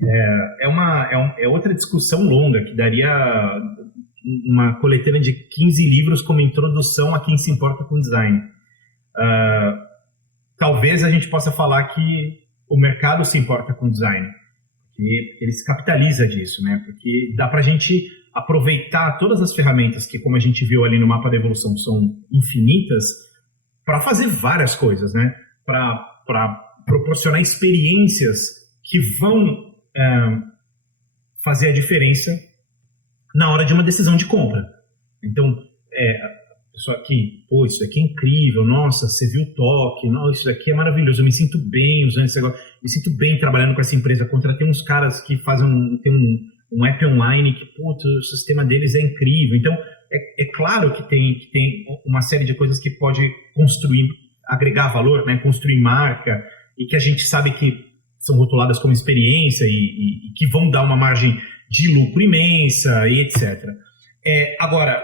É outra discussão longa, que daria uma coletânea de 15 livros como introdução a quem se importa com design. Talvez a gente possa falar que o mercado se importa com design, porque ele se capitaliza disso, né? Porque dá para a gente aproveitar todas as ferramentas que, como a gente viu ali no mapa da evolução, são infinitas, para fazer várias coisas, né? Para proporcionar experiências que vão fazer a diferença na hora de uma decisão de compra. Então, a pessoa aqui, pô, isso aqui é incrível, nossa, você viu o toque, não, isso aqui é maravilhoso, eu me sinto bem usando esse negócio, me sinto bem trabalhando com essa empresa, contratei uns caras que tem um app online que, pô, o sistema deles é incrível. Então, é claro que tem uma série de coisas que pode construir, agregar valor, né, construir marca, e que a gente sabe que são rotuladas como experiência e que vão dar uma margem de lucro imensa e etc. Agora,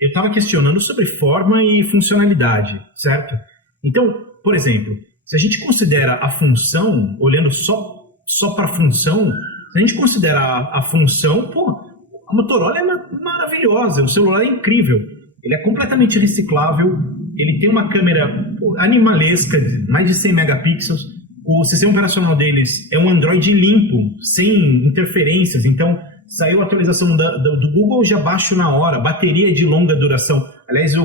eu estava questionando sobre forma e funcionalidade, certo? Então, por exemplo, se a gente considera a função, olhando só para a função, se a gente considera a função, pô, a Motorola é maravilhosa, o celular é incrível, ele é completamente reciclável, ele tem uma câmera animalesca, de mais de 100 megapixels, o sistema operacional deles é um Android limpo, sem interferências, então saiu a atualização do Google, já baixo na hora, bateria de longa duração. Aliás, a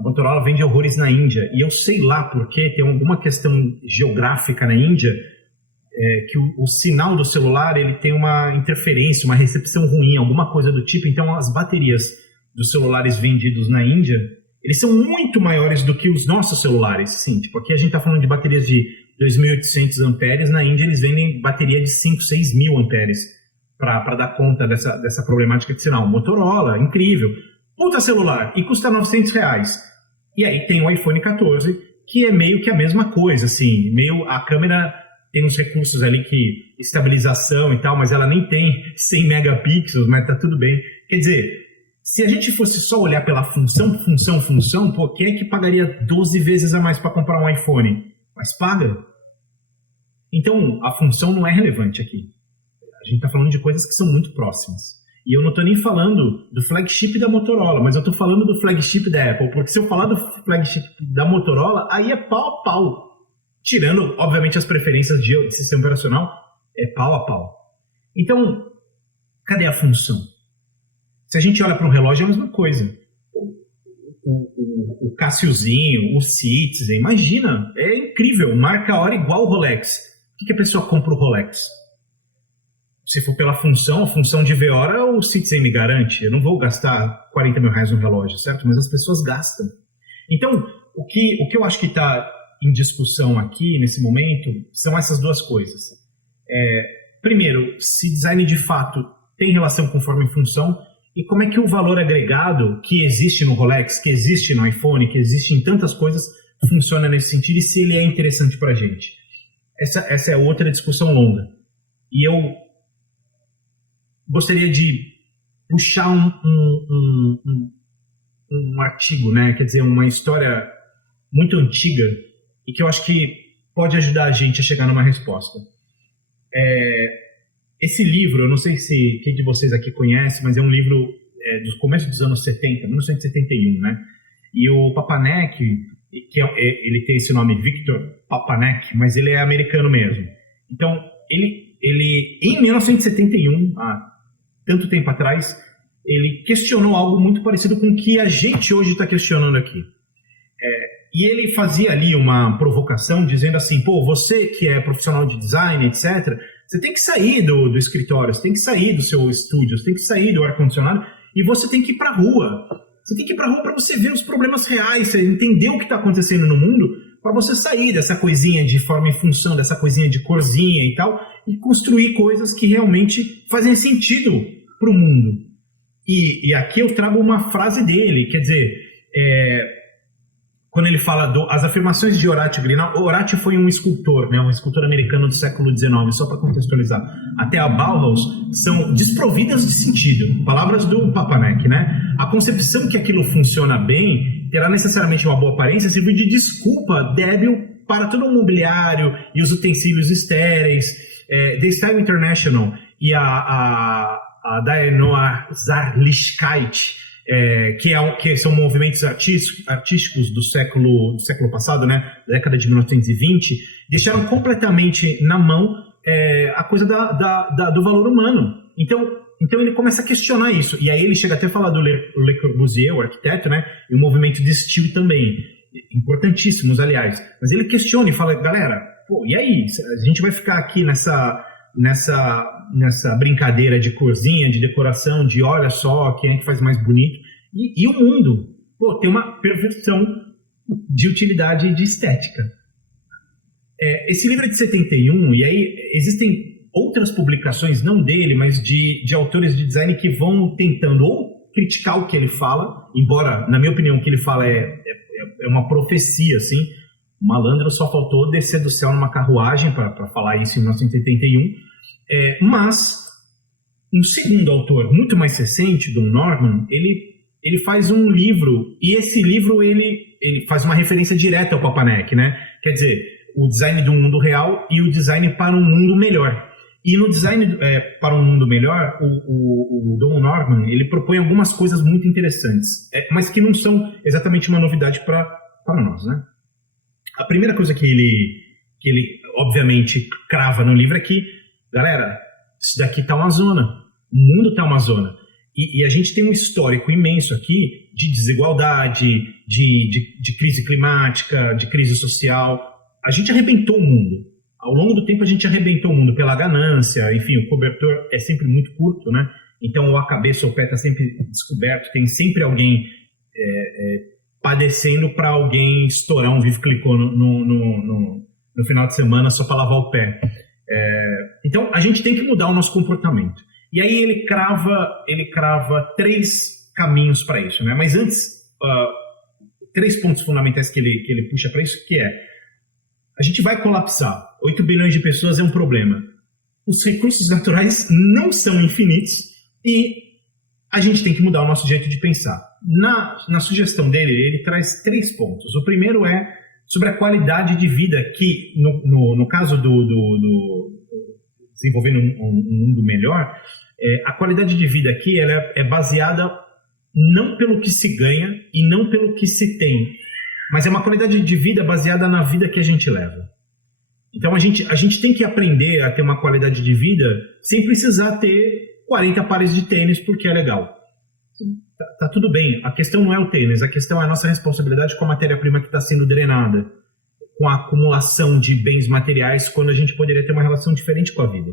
Motorola vende horrores na Índia, e eu sei lá porque tem alguma questão geográfica na Índia, que o sinal do celular ele tem uma interferência, uma recepção ruim, alguma coisa do tipo. Então as baterias dos celulares vendidos na Índia, eles são muito maiores do que os nossos celulares. Sim, tipo, aqui a gente está falando de baterias de 2.800 amperes, na Índia eles vendem bateria de 5, 6 mil amperes para dar conta dessa problemática de sinal. Motorola, incrível, puta celular, e custa R$900. E aí tem o iPhone 14, que é meio que a mesma coisa, assim, a câmera tem uns recursos ali que estabilização e tal, mas ela nem tem 100 megapixels, mas tá tudo bem. Quer dizer, se a gente fosse só olhar pela função, pô, quem é que pagaria 12 vezes a mais para comprar um iPhone? Mas paga. Então, a função não é relevante aqui. A gente está falando de coisas que são muito próximas. E eu não estou nem falando do flagship da Motorola, mas eu estou falando do flagship da Apple, porque se eu falar do flagship da Motorola, aí é pau a pau. Tirando, obviamente, as preferências de sistema operacional, é pau a pau. Então, cadê a função? Se a gente olha para um relógio, é a mesma coisa. O Cassiozinho, o Citizen, imagina, é incrível, marca a hora igual o Rolex. Por que a pessoa compra o Rolex? Se for pela função, a função de ver hora, o Citizen me garante. Eu não vou gastar R$40 mil no relógio, certo? Mas as pessoas gastam. Então, o que eu acho que está em discussão aqui, nesse momento, são essas duas coisas. Primeiro, se design de fato tem relação com forma e função, e como é que o valor agregado que existe no Rolex, que existe no iPhone, que existe em tantas coisas, funciona nesse sentido, e se ele é interessante para a gente. Essa é outra discussão longa. E eu gostaria de puxar um artigo, né? Quer dizer, uma história muito antiga, e que eu acho que pode ajudar a gente a chegar numa resposta. Esse livro, eu não sei se quem de vocês aqui conhece, mas é um livro do começo dos anos 70, 1971, né? E o Papanek, ele tem esse nome, Victor Papanek, mas ele é americano mesmo. Então, ele em 1971, há tanto tempo atrás, ele questionou algo muito parecido com o que a gente hoje está questionando aqui. E ele fazia ali uma provocação dizendo assim, pô, você que é profissional de design, etc., você tem que sair do escritório, você tem que sair do seu estúdio, você tem que sair do ar-condicionado e você tem que ir para a rua. Você tem que ir para a rua para você ver os problemas reais, você entender o que está acontecendo no mundo, para você sair dessa coisinha de forma e função, dessa coisinha de corzinha e tal, e construir coisas que realmente fazem sentido para o mundo. E aqui eu trago uma frase dele, quer dizer, quando ele fala as afirmações de Horatio Greenall. Horatio foi um escultor, né, um escultor americano do século XIX, só para contextualizar. Até a Bauhaus são desprovidas de sentido. Palavras do Papanek, né? A concepção que aquilo funciona bem terá necessariamente uma boa aparência, servir de desculpa débil para todo o mobiliário e os utensílios estéreis. The Style International e a Die Zarlichkeit, que são movimentos artísticos do século passado, né, da década de 1920, deixaram completamente na mão a coisa do valor humano. Então ele começa a questionar isso, e aí ele chega até a falar do Le Corbusier, o arquiteto, né, e o movimento de estilo também, importantíssimos, aliás, mas ele questiona e fala, galera, pô, e aí, a gente vai ficar aqui nessa brincadeira de corzinha, de decoração, de olha só quem é que faz mais bonito, e o mundo, pô, tem uma perversão de utilidade e de estética. Esse livro é de 71, e aí existem outras publicações, não dele, mas de autores de design que vão tentando ou criticar o que ele fala, embora, na minha opinião, o que ele fala é uma profecia, assim. O malandro só faltou descer do céu numa carruagem para falar isso em 1981. Mas um segundo autor, muito mais recente, Don Norman, ele faz um livro, e esse livro ele faz uma referência direta ao Papanek, né? Quer dizer, o design do mundo real e o design para um mundo melhor. E no design para um mundo melhor, o Don Norman, ele propõe algumas coisas muito interessantes, mas que não são exatamente uma novidade para nós, né? A primeira coisa que ele obviamente crava no livro é que, galera, isso daqui tá uma zona, o mundo tá uma zona, e a gente tem um histórico imenso aqui de desigualdade, de crise climática, de crise social. A gente arrebentou o mundo. Ao longo do tempo a gente arrebentou o mundo pela ganância, enfim, o cobertor é sempre muito curto, né? Então ou a cabeça ou o pé está sempre descoberto, tem sempre alguém padecendo para alguém estourar um Vive Clicquot no final de semana só para lavar o pé. Então a gente tem que mudar o nosso comportamento. E aí ele crava 3 caminhos para isso, né? Mas antes, 3 pontos fundamentais que ele puxa para isso, que a gente vai colapsar. 8 bilhões de pessoas é um problema. Os recursos naturais não são infinitos e a gente tem que mudar o nosso jeito de pensar. Na sugestão dele, ele traz 3 pontos. O primeiro é sobre a qualidade de vida que, no caso do desenvolvendo um mundo melhor, a qualidade de vida aqui ela é baseada não pelo que se ganha e não pelo que se tem, mas é uma qualidade de vida baseada na vida que a gente leva. Então a gente tem que aprender a ter uma qualidade de vida sem precisar ter 40 pares de tênis porque é legal. Tá tudo bem, a questão não é o tênis, a questão é a nossa responsabilidade com a matéria-prima que está sendo drenada, com a acumulação de bens materiais, quando a gente poderia ter uma relação diferente com a vida.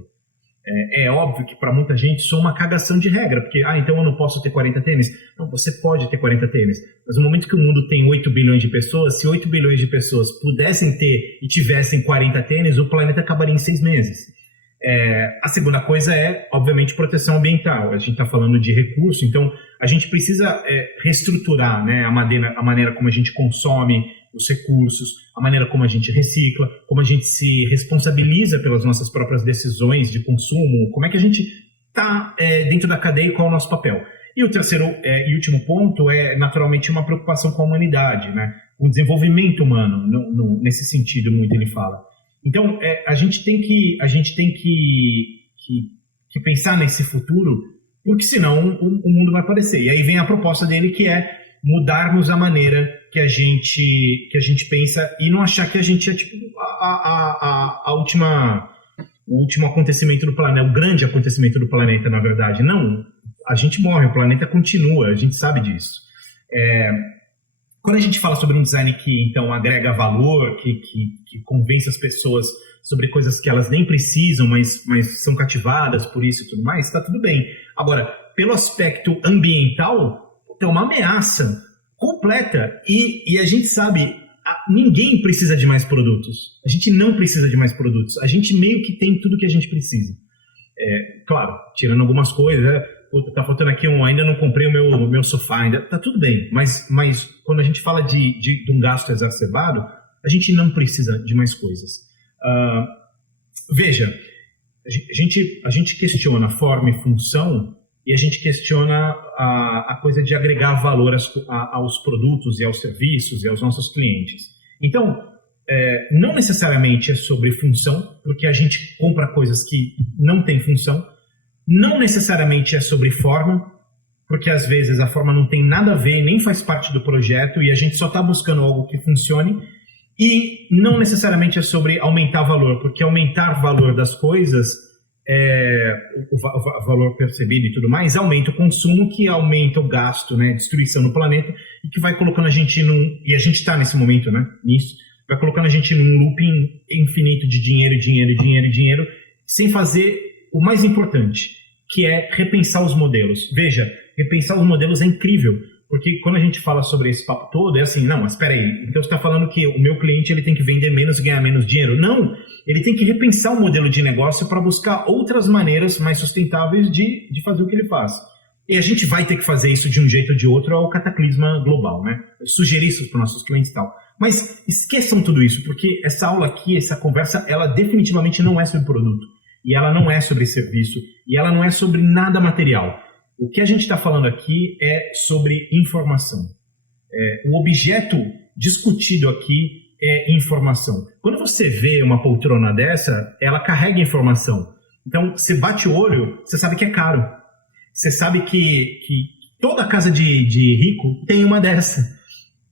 É óbvio que para muita gente isso é uma cagação de regra, porque, então eu não posso ter 40 tênis. Não, você pode ter 40 tênis, mas no momento que o mundo tem 8 bilhões de pessoas, se 8 bilhões de pessoas pudessem ter e tivessem 40 tênis, o planeta acabaria em 6 meses. A segunda coisa é, obviamente, proteção ambiental. A gente está falando de recurso, então a gente precisa reestruturar, né, a maneira como a gente consome os recursos, a maneira como a gente recicla, como a gente se responsabiliza pelas nossas próprias decisões de consumo, como é que a gente está dentro da cadeia e qual é o nosso papel. E o terceiro e último ponto é, naturalmente, uma preocupação com a humanidade, né? O desenvolvimento humano, nesse sentido, muito ele fala. Então, a gente tem que pensar nesse futuro, porque senão o mundo vai aparecer. E aí vem a proposta dele, que é mudarmos a maneira que a gente pensa e não achar que a gente é tipo o último acontecimento do planeta, o grande acontecimento do planeta, na verdade. Não, a gente morre, o planeta continua, a gente sabe disso. Quando a gente fala sobre um design que, então, agrega valor, que convence as pessoas sobre coisas que elas nem precisam, mas são cativadas por isso e tudo mais, está tudo bem. Agora, pelo aspecto ambiental, é uma ameaça completa. E a gente sabe, ninguém precisa de mais produtos. A gente não precisa de mais produtos. A gente meio que tem tudo que a gente precisa. Claro, tirando algumas coisas, tá faltando aqui ainda não comprei o meu sofá, ainda tá tudo bem, mas quando a gente fala de um gasto exacerbado, a gente não precisa de mais coisas. Veja, a gente questiona forma e função e a gente questiona a coisa de agregar valor aos produtos e aos serviços e aos nossos clientes. Então, não necessariamente é sobre função, porque a gente compra coisas que não têm função. Não necessariamente é sobre forma, porque às vezes a forma não tem nada a ver, nem faz parte do projeto e a gente só está buscando algo que funcione. E não necessariamente é sobre aumentar valor, porque aumentar o valor das coisas, o valor percebido e tudo mais, aumenta o consumo, que aumenta o gasto, né, destruição no planeta, e que vai colocando a gente e a gente está nesse momento, né, nisso, vai colocando a gente num looping infinito de dinheiro, dinheiro, dinheiro, dinheiro, sem fazer o mais importante, que é repensar os modelos. Veja, repensar os modelos é incrível, porque quando a gente fala sobre esse papo todo, é assim, não, mas espera aí, então você está falando que o meu cliente ele tem que vender menos e ganhar menos dinheiro? Não, ele tem que repensar o modelo de negócio para buscar outras maneiras mais sustentáveis de fazer o que ele faz. E a gente vai ter que fazer isso de um jeito ou de outro ao cataclisma global, né? Eu sugeri isso para os nossos clientes e tal. Mas esqueçam tudo isso, porque essa aula aqui, essa conversa, ela definitivamente não é sobre produto. E ela não é sobre serviço. E ela não é sobre nada material. O que a gente está falando aqui é sobre informação. O objeto discutido aqui é informação. Quando você vê uma poltrona dessa, ela carrega informação. Então, você bate o olho, você sabe que é caro. Você sabe que toda casa de rico tem uma dessa.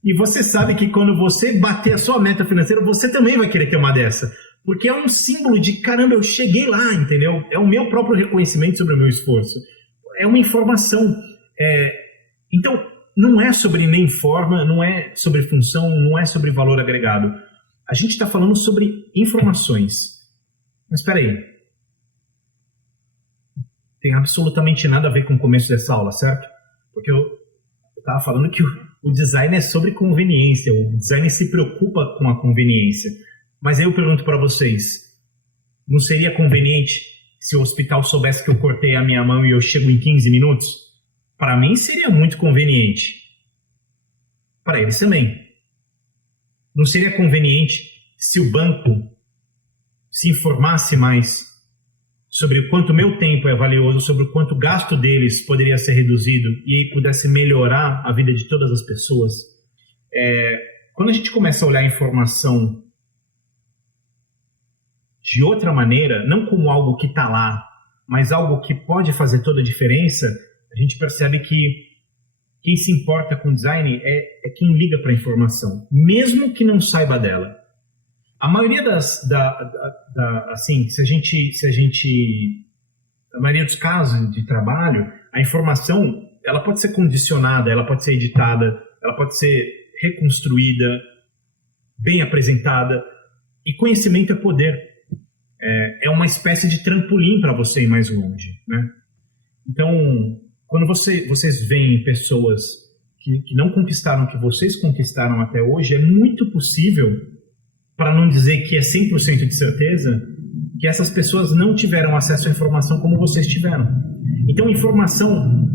E você sabe que quando você bater a sua meta financeira, você também vai querer ter uma dessa. Porque é um símbolo de, caramba, eu cheguei lá, entendeu? É o meu próprio reconhecimento sobre o meu esforço. É uma informação. Então, não é sobre nem forma, não é sobre função, não é sobre valor agregado. A gente está falando sobre informações. Mas espera aí. Tem absolutamente nada a ver com o começo dessa aula, certo? Porque eu estava falando que o design é sobre conveniência. O design se preocupa com a conveniência. Mas aí eu pergunto para vocês, não seria conveniente se o hospital soubesse que eu cortei a minha mão e eu chego em 15 minutos? Para mim seria muito conveniente. Para eles também. Não seria conveniente se o banco se informasse mais sobre o quanto meu tempo é valioso, sobre o quanto o gasto deles poderia ser reduzido e aí pudesse melhorar a vida de todas as pessoas? Quando a gente começa a olhar a informação de outra maneira, não como algo que está lá, mas algo que pode fazer toda a diferença, a gente percebe que quem se importa com design é quem liga para a informação, mesmo que não saiba dela. A maioria assim, a maioria dos casos de trabalho, a informação, ela pode ser condicionada, ela pode ser editada, ela pode ser reconstruída, bem apresentada, e conhecimento é poder. É uma espécie de trampolim para você ir mais longe, né? Então, quando vocês veem pessoas que não conquistaram o que vocês conquistaram até hoje, é muito possível, para não dizer que é 100% de certeza, que essas pessoas não tiveram acesso à informação como vocês tiveram. Então, informação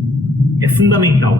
é fundamental.